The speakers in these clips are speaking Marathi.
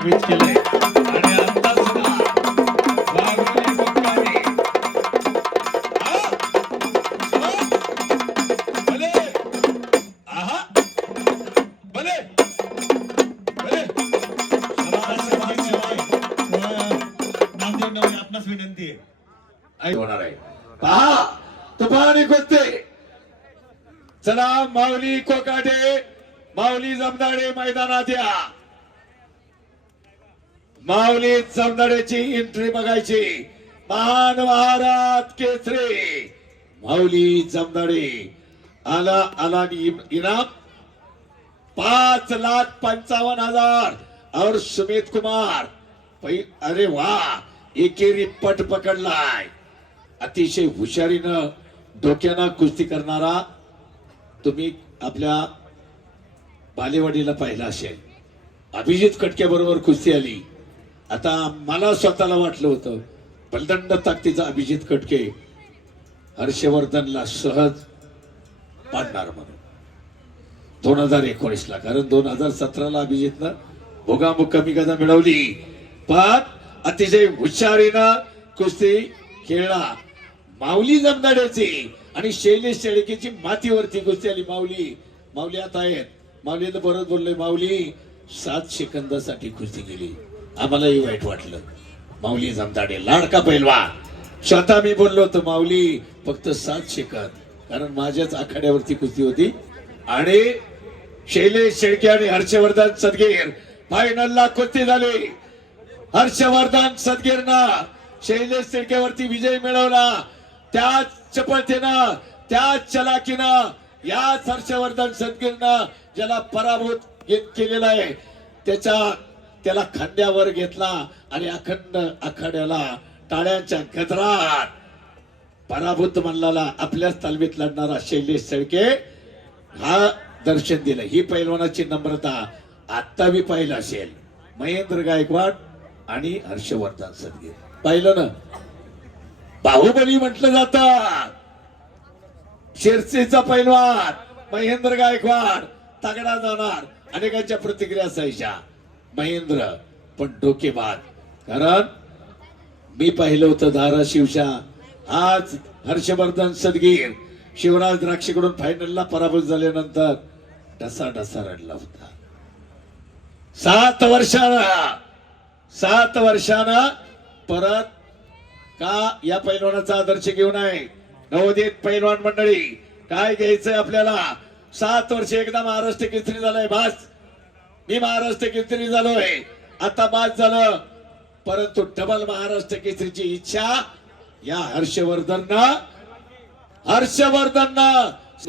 ट्विट केलंय आणि आता सुद्धा वाघोली मुक्कामी भले आहा भले भले नामदेव आपणास विनंती आहे होणार आहे पहा तुफानी कुस्ती चला माऊली कोकाटे माऊली जमदाडे मैदानात या माऊली जमदाड्याची एंट्री बघायची महान महाराज केसरी माऊली जमदाडे आला आला इनाम 5,55,000 और सुमित कुमार अरे वाह एकेरी पट पकडलाय अतिशय हुशारीनं डोक्यानं कुस्ती करणारा तुम्ही आपल्या बालेवाडीला पाहिला असेल अभिजित कटके बरोबर कुस्ती आली आता मला स्वतःला वाटलं होतं बलदंड ताकदीचा अभिजित कटके हर्षवर्धनला सहज पाडणार म्हणून 2019 ला कारण 2017 ला अभिजितनं भोगामुख कमी गदा मिळवली पण अतिशय हुशारीनं कुस्ती खेळला माऊली जमदाड्याची आणि शैलेश शेळकेची मातीवरती कुस्ती आली माऊली आता आहेत माऊलीला बरोबर बोललोय माऊली 7 सेकंदासाठी कुस्ती केली आम्हालाही वाईट वाटलं माऊली जमदाडे लाडका पैलवान स्वतः मी बोललो होतो माऊली फक्त 7 सेकंद कारण माझ्याच आखाड्यावरती कुस्ती होती आणि शैलेश शेळके आणि हर्षवर्धन सदगीर फायनलला कुस्ती झाली हर्षवर्धन सदगीरनं शैलेश शेळकेवरती विजय मिळवला त्याच चपळतेनं त्याच चलाकीनं याच हर्षवर्धन सदगीरनं ज्याला पराभूत केलेला आहे त्याला खांद्यावर घेतला आणि अखंड आखाड्याला टाळ्यांच्या गजरात पराभूत म्हणला आपल्याच तालमीत लढणारा शैलेश शेळके हा दर्शन दिलं ही पैलवानाची नम्रता आता बी पाहिलं असेल महेंद्र गायकवाड आणि हर्षवर्धन सदगीर पाहिलं ना बाहुबली म्हटलं जात शिरसीचा पैलवान महेंद्र गायकवाड तगडा जाणार अनेकांच्या प्रतिक्रिया असायच्या महेंद्र पण डोकेबाद कारण मी पाहिलं होतं धाराशिवच्या आज हर्षवर्धन सदगीर शिवराज द्राक्षेकडून फायनलला पराभूत झाल्यानंतर ढसा रडला होता 7 वर्षानं परत का या पैलवानाचा आदर्श घेऊन आहे नवोदित पैलवान मंडळी काय घ्यायचंय आपल्याला 7 वर्ष एकदा महाराष्ट्र केसरी झालाय बास मी महाराष्ट्र केसरी झालोय आता बास झालं परंतु डबल महाराष्ट्र केसरीची इच्छा या हर्षवर्धन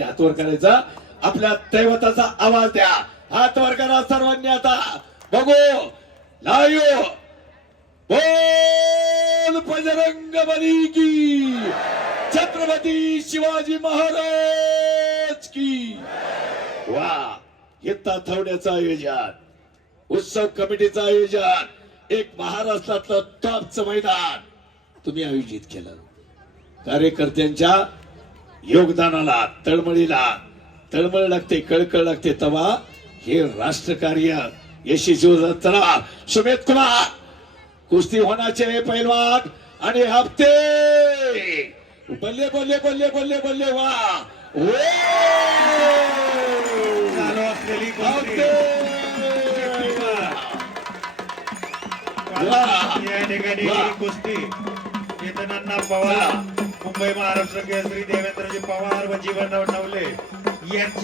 हातवर करायचा आपल्या दैवताचा आवाज द्या हात वर करा सर्वांनी आता बघू लायो बोल बजरंग बली की छत्रपती शिवाजी महाराज की वा येता थवड्याचं आयोजन उत्सव कमिटीचं आयोजन एक महाराष्ट्रातलं टॉपचं मैदान तुम्ही आयोजित केलं कार्यकर्त्यांच्या योगदानाला तळमळीला तळमळ लागते कळकळ लागते तेव्हा हे राष्ट्रकार्य यशस्वी होत चला सुमित कुमार कुस्ती होण्याचे पैलवान आणि हप्ते बल्ले बल्ले बल्ले बल्ले बल्ले वा चालू असलेली या ठिकाणी कुस्ती चेतनांना पवार मुंबई महाराष्ट्र केसरी देवेंद्रजी पवार व जीवन नवले यांच्या